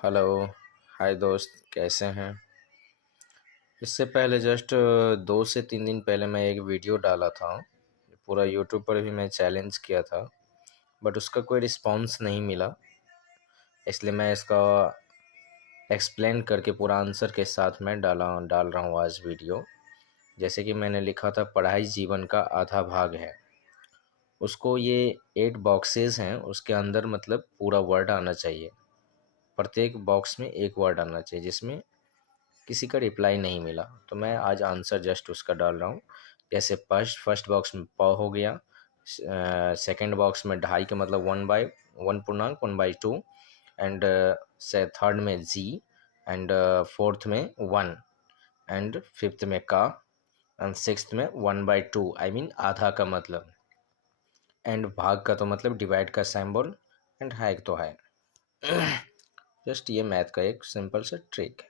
Hello. हाय दोस्त, कैसे हैं? इससे पहले जस्ट 2 से 3 दिन पहले मैं एक वीडियो डाला था। पूरा यूट्यूब पर भी मैं चैलेंज किया था, बट उसका कोई रिस्पांस नहीं मिला। इसलिए मैं इसका एक्सप्लेन करके पूरा आंसर के साथ मैं डाल रहा हूँ आज वीडियो। जैसे कि मैंने लिखा था, पढ़ाई जीवन का आधा भाग है। उसको ये 8 बॉक्सेस हैं, उसके अंदर मतलब पूरा वर्ड आना चाहिए। प्रत्येक बॉक्स में एक वर्ड आना चाहिए, जिसमें किसी का रिप्लाई नहीं मिला। तो मैं आज आंसर जस्ट उसका डाल रहा हूँ। जैसे फर्स्ट बॉक्स में प हो गया, सेकंड बॉक्स में ढाई का मतलब 1/1 पूर्णांक 1/2, एंड से थर्ड में जी, एंड फोर्थ में 1, एंड फिफ्थ में का, एंड सिक्स्थ में 1/2 आई मीन आधा का मतलब, एंड भाग का तो मतलब डिवाइड का सिंबल, एंड है तो है। जस्ट ये मैथ का एक सिंपल सा ट्रिक है।